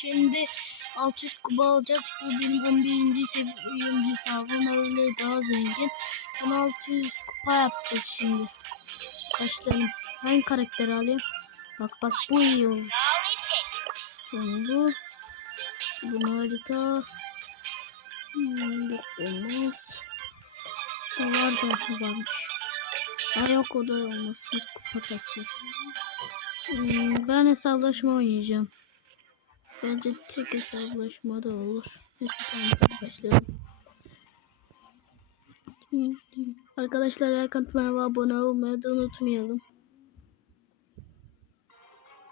Şimdi 600 kuba alacak. Bu benim 11. seviyem hesabım. Öyle daha zengin. 1600 kupa yapacağız şimdi. Başlayalım. Hangi karakteri alayım? Bak bak bu iyi olur. Yani bu. Bunu harita. Hmm, yok olmaz. Da var da varmış. Ha yok o da olmaz. Biz kupa kasacağız. Hmm, ben hesaplaşma oynayacağım. Bence tek hesaplaşma da olur. Neyse tamam başlayalım. Arkadaşlar like atmayı abone olmayı da unutmayalım.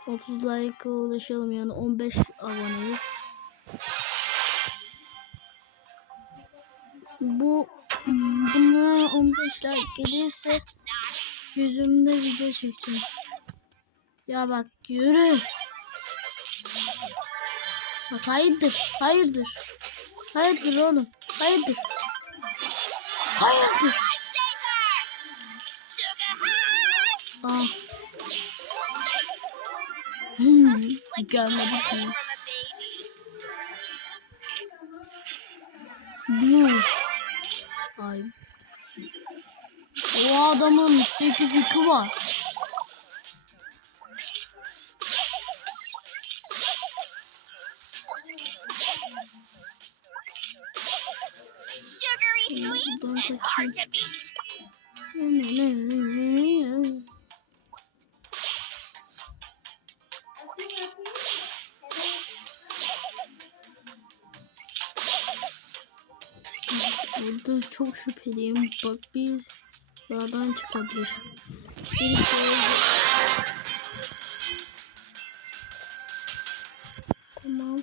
30 like'a ulaşalım yani 15 aboneyiz. Bu buna 15 like gelirse yüzümde video çekeceğim. Ya bak yürü. Bak hayırdır, hayırdır. Hayırdır oğlum, hayırdır. Hayırdır. Aa. Hmm, gelmedik mi? Bu. Ay. O adamın 8 yükü var. Buradan. Burada çok şüpheliyim. Bak bir dağdan çıkabilir. Bir şey Tamam.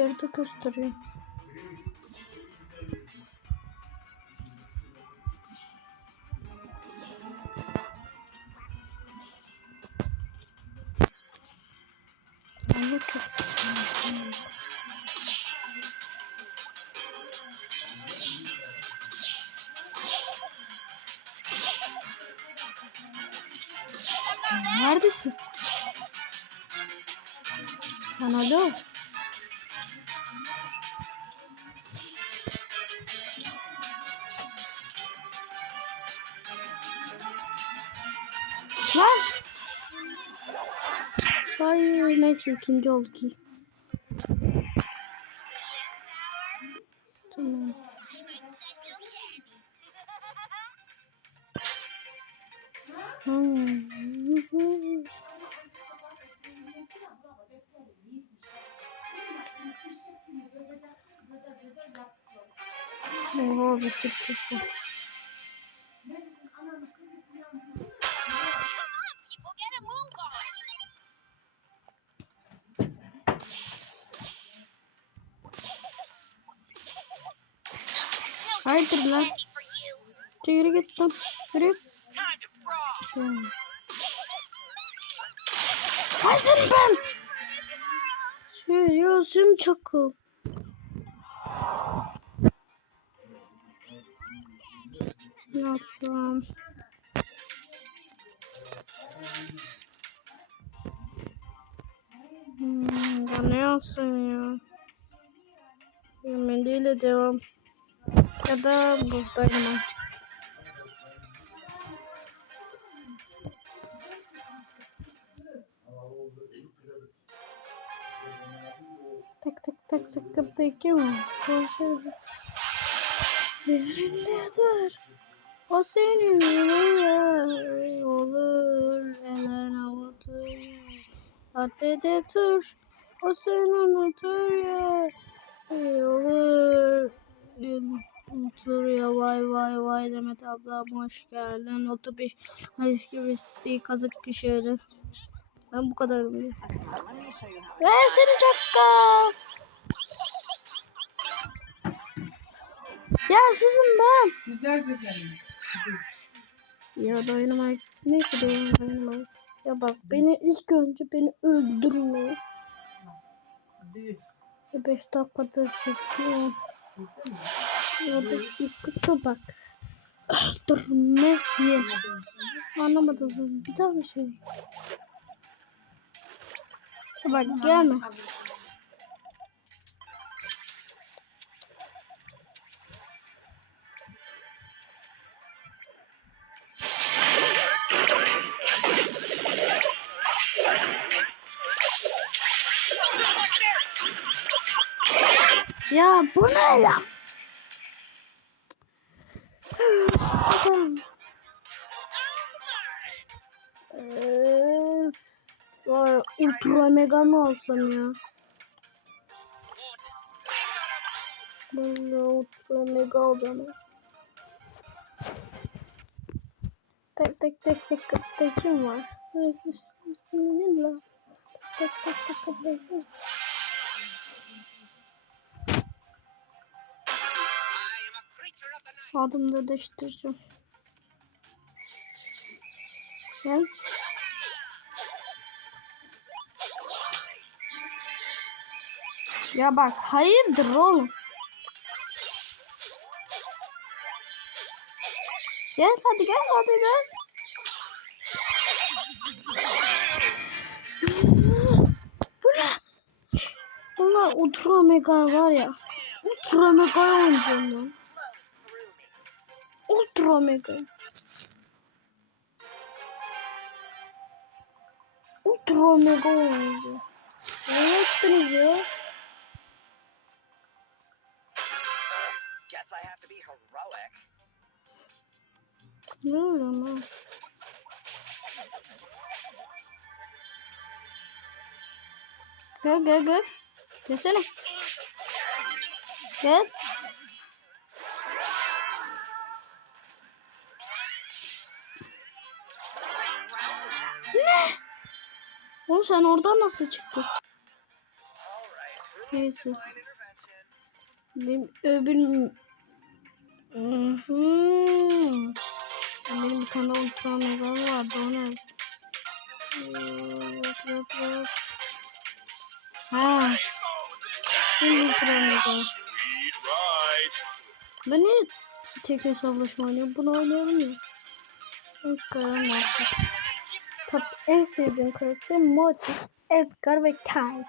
Yerde gösteriyor. Neredesin? Lan alo. Lan. Hayır neyse ikinci oldu ki. Tamam. Hmm. Oha bir sürpriz Hayırdır lan? Yürü git lan. Yürü. Seni ben. Söylüyorsun. Ne yapsam? Hmm, ne yapsam ya? Yemeğiyle devam. Ya da buradayım. Tak tak tak tak tak tak ya. Yerinde O senin yer olur. Eller avutur. Haddede tur. O seni unutur ya. İyi olur. Abla hoş geldin. Otur bir eski bir, kazık şeyler. Ben bu kadar biliyorum. Ver seni çakal. Ya sizin ben. Güzel güzel. Ya Dynamite neyse Dynamite. Ya bak beni ilk önce beni öldürme. 5 dakikadır çekiyor. Ya da dakika bak. Dur ne diye. Anlamadım. Bir daha mı söyle? Bak gelme. Ya bu ne ya? Eee, Var ultra mega mı alsam ya? Vallahi ultra mega alacağım. Tek tek tek tek tek kim var? Burası Bismillah. Tek tek tek tek tek tek. Adımı da değiştireceğim. Gel. Ya bak hayırdır oğlum. Gel hadi gel hadi gel. Bu ne? Bunlar ultra mega var ya. Ultra mega oynayacağım ben. Ultra mega. Ultra mega oynayacağım. Ne yaptınız ya? Guess I have to be heroic. Ne oluyor lan? Gel gel gel. Gelsene. Gel. Ne? Oğlum sen oradan nasıl çıktın? Neyse. Benim öbür... Mhm. Benim bir tane ultra mega vardı o ne? Yok yok yok. Ha. Şimdi ultra mega. Ben niye tek hesaplaşma oynuyorum? Bunu oynayalım ya. Edgar Mortis. Tabii en sevdiğim karakter Mortis, Edgar ve Kyle.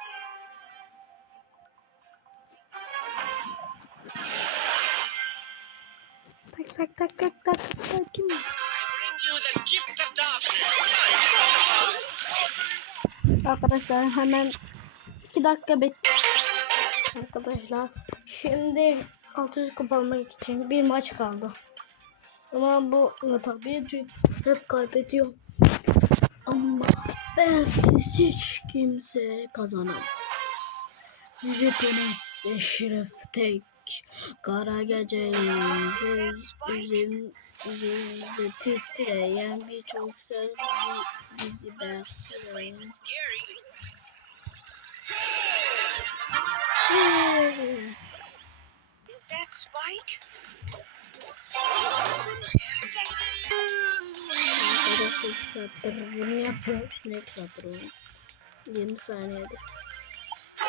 Tak tak tak tak tak tak kim? Arkadaşlar hemen 2 dakika bek. Arkadaşlar şimdi 600 kupa almak için bir maç kaldı. Ama bu tabii hep kaybediyor. Ama ben siz hiç kimse kazanamaz. Siz hepiniz eşref tek. Kara gecelerinize üzerinize, üzerinize titreyen birçok söz bi- bizi bekler. Is that Spike? Arkadaşlar iki saattir bunu yapıyoruz. Ne iki saattir oldu? 20 saniyede.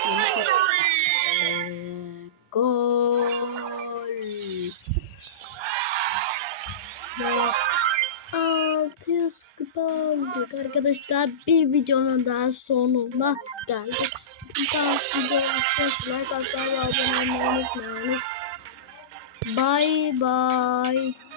20 saniye. Gol. Ve 600 kupa arkadaşlar. Bir videonun daha sonuna geldik. Daha videoyu like atmayı abone olmayı unutmayınız. Bye bye.